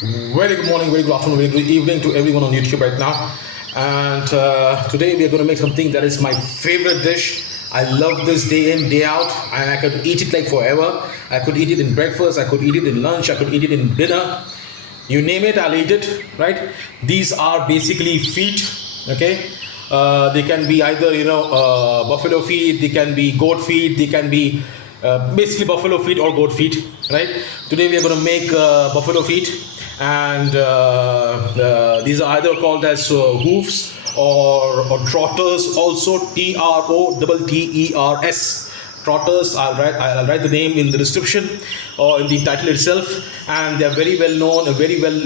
Very good morning, very good afternoon, very good evening to everyone on YouTube right now. And today we are going to make something that is my favorite dish. I love this day in, day out, and I could eat it like forever. I could eat it in breakfast, I could eat it in lunch, I could eat it in dinner. You name it, I'll eat it, right? These are basically feet, okay? They can be either, buffalo feet, they can be goat feet, they can be basically buffalo feet or goat feet, right? Today we are going to make buffalo feet, and these are either called as hoofs or trotters, also trotters. Trotters, I'll write the name in the description or in the title itself, and they are very well known, very well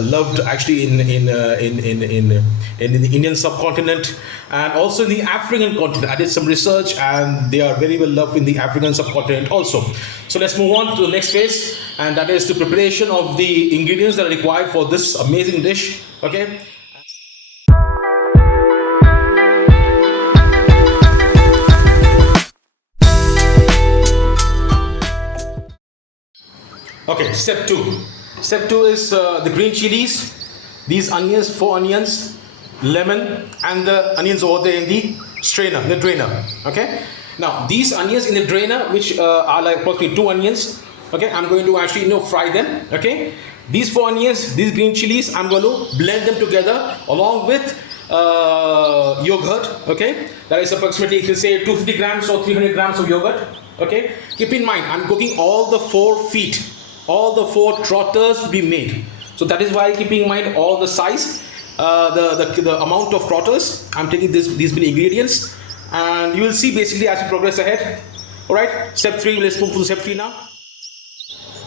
loved actually in the Indian subcontinent and also in the African continent. I did some research, and they are very well loved in the African subcontinent also. So let's move on to the next phase, and that is the preparation of the ingredients that are required for this amazing dish. Okay. Okay, step 2. Step 2 is the green chilies, these onions, 4 onions, lemon, and the onions over there in the strainer, the drainer. Okay. Now these onions in the drainer, which are like approximately 2 onions. Okay, I'm going to actually fry them. Okay, these 4 onions, these green chilies, I'm going to blend them together along with yogurt. Okay, that is approximately, you can say 250 grams or 300 grams of yogurt. Okay, keep in mind I'm cooking all the 4 feet. All the 4 trotters to be made. So that is why, keeping in mind all the size, the amount of trotters, I'm taking these many ingredients, and you will see basically as we progress ahead. Alright, step 3, let's move to step 3 now.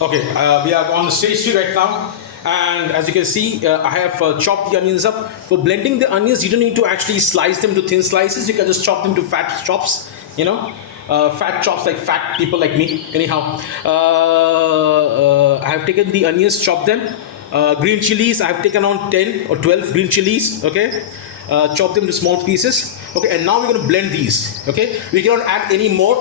Okay, we are on stage 3 right now, and as you can see, I have chopped the onions up. For blending the onions, you don't need to actually slice them to thin slices, you can just chop them to fat chops, fat chops, like fat people like me. Anyhow, I have taken the onions, chopped them. Green chilies, I have taken on 10 or 12 green chilies. Okay, chop them to small pieces. Okay, and now we're going to blend these. Okay, we cannot add any more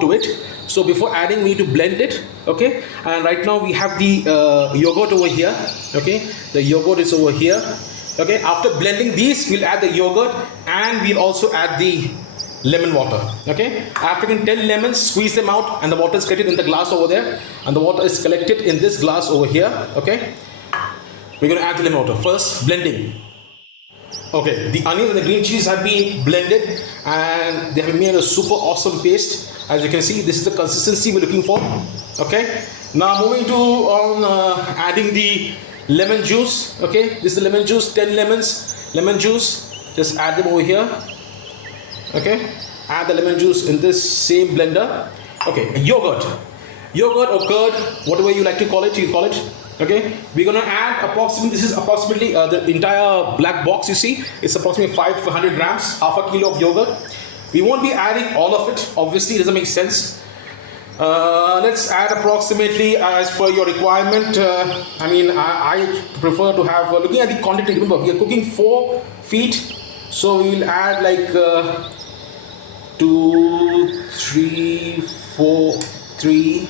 to it. So before adding, we need to blend it. Okay, and right now we have the yogurt over here. Okay, the yogurt is over here. Okay, after blending these, we'll add the yogurt, and we'll also add the lemon water. Okay, after 10 lemons, squeeze them out, and the water is collected in the glass over there, and the water is collected in this glass over here. Okay, we're going to add the lemon water. First, blending. Okay, the onions and the green chilies have been blended, and they have made a super awesome paste. As you can see, this is the consistency we're looking for. Okay, now moving to adding the lemon juice. Okay, this is the lemon juice, 10 lemons, lemon juice. Just add them over here. Okay, add the lemon juice in this same blender. Okay, yogurt or curd, whatever you like to call it, you call it. Okay, we're gonna add approximately, this is approximately the entire black box you see, it's approximately 500 grams, half a kilo of yogurt. We won't be adding all of it, obviously it doesn't make sense. Let's add approximately as per your requirement. I prefer to have, looking at the quantity, remember we are cooking 4 feet, so we will add like 2, 3, 4, 3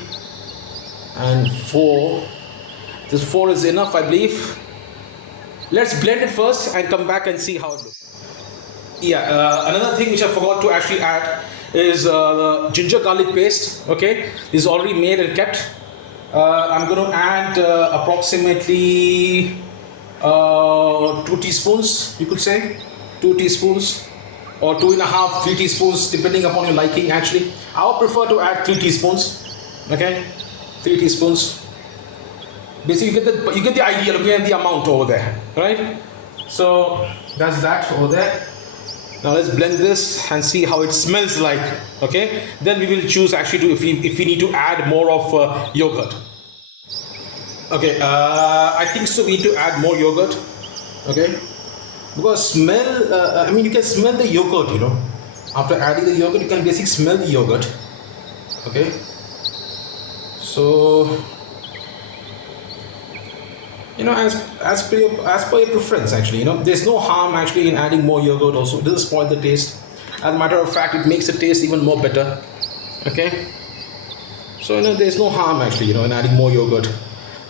and 4. This 4 is enough, I believe. Let's blend it first and come back and see how it looks. Yeah, another thing which I forgot to actually add is ginger garlic paste. Okay, this is already made and kept. I'm going to add approximately 2 teaspoons, you could say 2 teaspoons or 2.5, 3 teaspoons, depending upon your liking. Actually, I would prefer to add 3 teaspoons. Okay, 3 teaspoons. Basically, you get the idea looking at the amount over there, right? So that's that over there. Now let's blend this and see how it smells like. Okay, then we will choose actually to if we need to add more of yogurt. Okay, I think so. We need to add more yogurt. Okay, because smell. You can smell the yogurt. After adding the yogurt, you can basically smell the yogurt. Okay, so as per your preference, actually, there's no harm actually in adding more yogurt also. It doesn't spoil the taste. As a matter of fact, it makes the taste even more better. Okay, So there's no harm actually in adding more yogurt.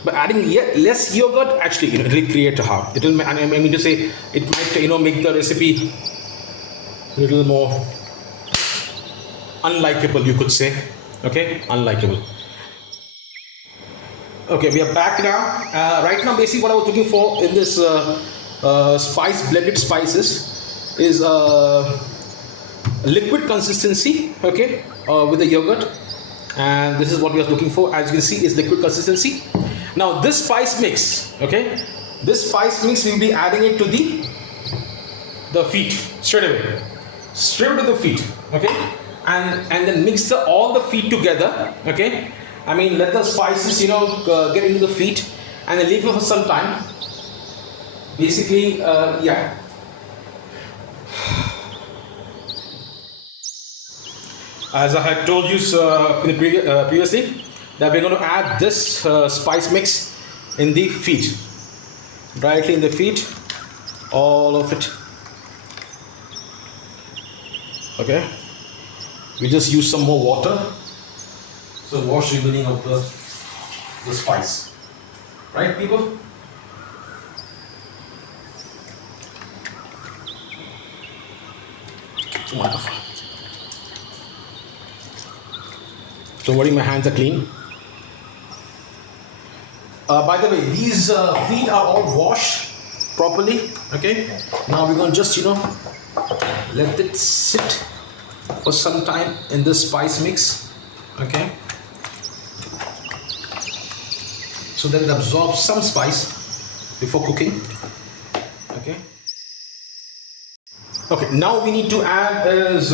But adding less yogurt actually it will create a harm. It will, I mean to say, it might make the recipe a little more unlikable, you could say. Okay, unlikable. Okay, we are back now. Right now, basically, what I was looking for in this blended spices is liquid consistency. Okay, with the yogurt, and this is what we are looking for. As you can see, is liquid consistency. Now, this spice mix. Okay, this spice mix we'll be adding it to the feet straight away to the feet. Okay, and then mix all the feet together. Okay. I mean, let the spices, get into the feet and then leave it for some time. Basically, yeah. As I had told you previously, that we're going to add this spice mix in the feet. Directly in the feet, all of it. Okay. We just use some more water. So wash the beginning of the spice, right, people? Wonderful. Don't worry, my hands are clean. By the way, these feet are all washed properly. Okay. Now we're going to just let it sit for some time in this spice mix. Okay. So that it absorbs some spice before cooking. Okay. Okay. Now we need to add is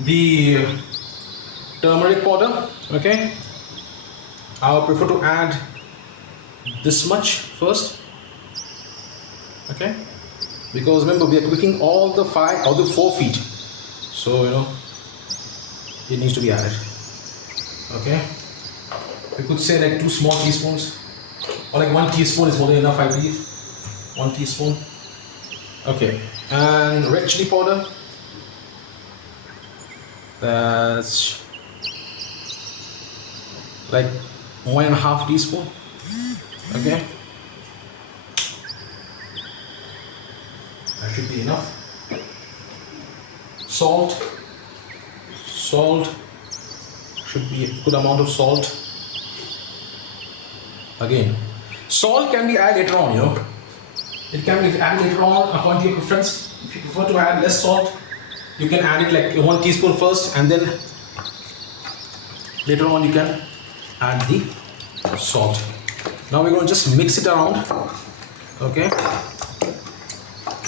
the turmeric powder. Okay. I would prefer to add this much first. Okay. Because remember, we are cooking all the 4 feet. So it needs to be added. Okay. We could say like 2 small teaspoons, or like 1 teaspoon is more than enough, I believe. 1 teaspoon. Okay, and red chili powder. That's like 1.5 teaspoon. Okay, that should be enough. Salt should be a good amount of salt. Again, salt can be added later on, It can be added later on according to your preference. If you prefer to add less salt, you can add it like 1 teaspoon first, and then later on you can add the salt. Now we're going to just mix it around. Okay.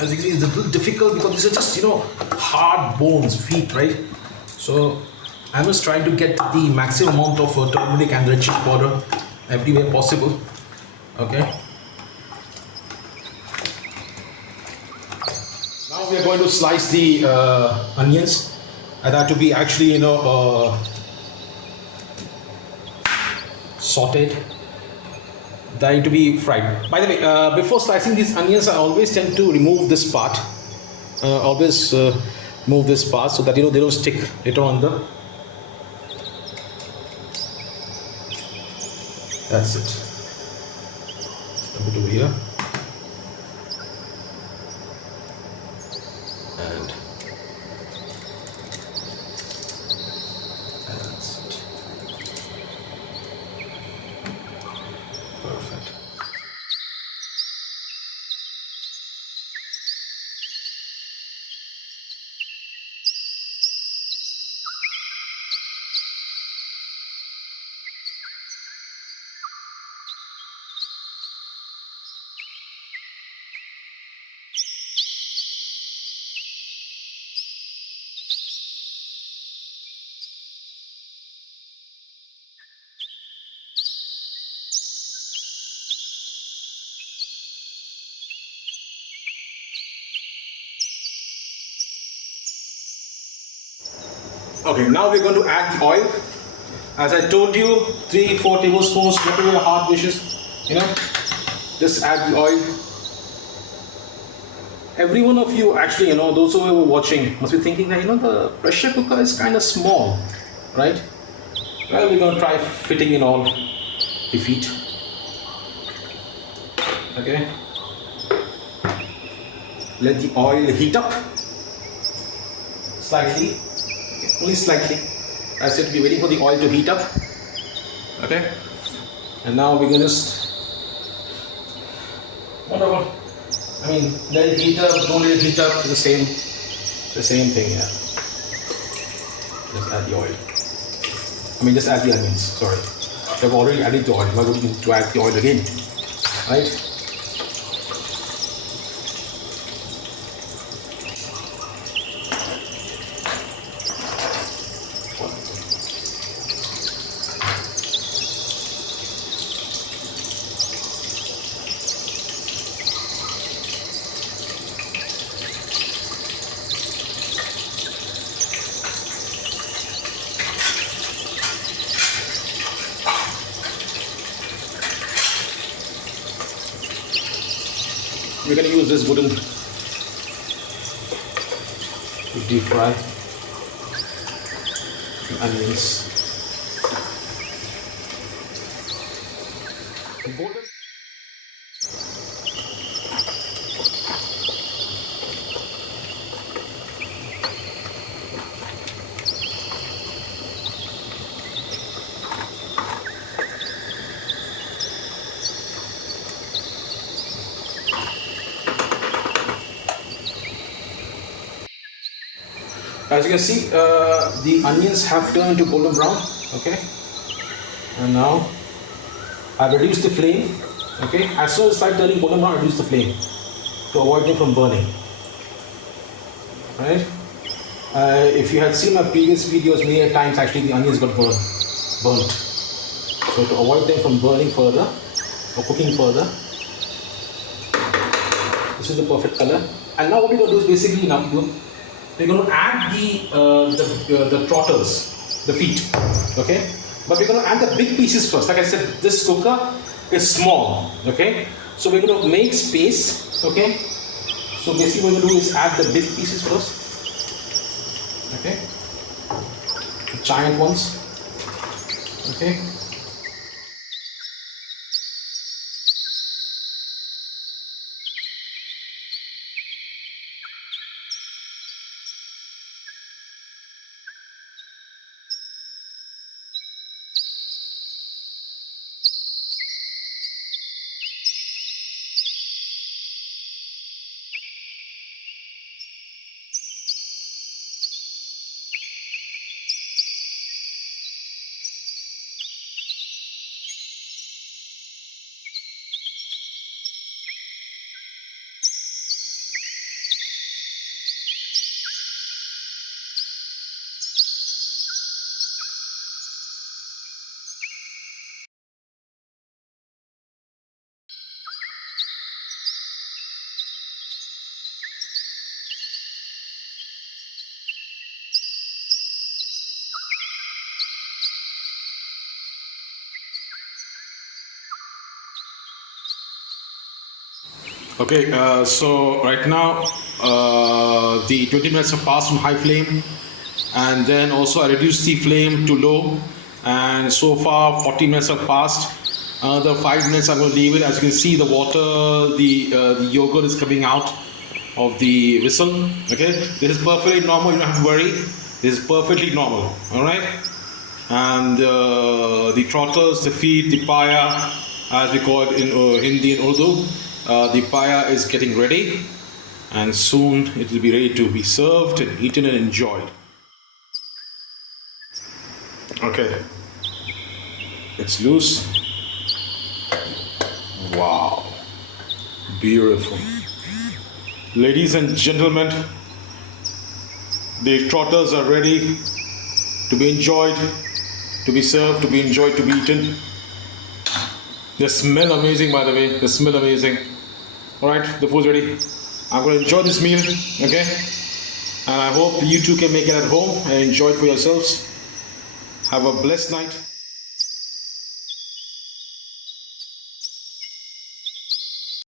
As you can see, it's a little difficult because these are just, hard bones, feet, right? So I'm just trying to get the maximum amount of turmeric and red chili powder everywhere possible. Okay. Now we are going to slice the onions, and that to be actually sauteed. That need to be fried. By the way, before slicing these onions, I always tend to remove this part. Move this part so that they don't stick later on the. That's it. A bit over here. And that's it. Perfect. Okay, now we're going to add the oil. As I told you, 3-4 tablespoons, whatever your heart wishes, just add the oil. Every one of you actually, those who were watching must be thinking that, the pressure cooker is kind of small, right? Well, we're going to try fitting in all the feet. Okay. Let the oil heat up slightly, okay, only slightly. That's it. We're waiting for the oil to heat up. Okay. And now we're going to just whatever. I mean, let it heat up. Don't let it heat up. The same thing. Yeah. Just add the oil. I mean, just add the onions. Sorry, I've already added the oil. Why would you need to add the oil again? Right. We're going to use this wooden to deep fry the onions. As you can see, the onions have turned into golden brown. Okay, and now I've reduced the flame. Okay, as soon as it starts turning golden brown, I reduce the flame to avoid them from burning. Right? If you had seen my previous videos, many times actually the onions got burnt. So to avoid them from burning further or cooking further, this is the perfect color. And now what we're going to do is basically we're going to add the trotters, the feet, okay? But we're going to add the big pieces first. Like I said, this cooker is small, okay? So we're going to make space, okay? So basically what we're going to do is add the big pieces first, okay? The giant ones, okay? Okay, so right now the 20 minutes have passed on high flame, and then also I reduced the flame to low, and so far 40 minutes have passed. Another 5 minutes I'm going to leave it. As you can see, the water, the yogurt is coming out of the whistle. Okay, this is perfectly normal. You don't have to worry. This is perfectly normal. All right, and the trotters, the feet, the paya, as we call it in Hindi and Urdu. The paya is getting ready, and soon it will be ready to be served and eaten and enjoyed. Okay, it's loose. Wow, beautiful. Ladies and gentlemen, the trotters are ready to be enjoyed, to be served, to be enjoyed, to be eaten. They smell amazing, by the way. They smell amazing. Alright, the food's ready. I'm going to enjoy this meal, okay? And I hope you too can make it at home and enjoy it for yourselves. Have a blessed night.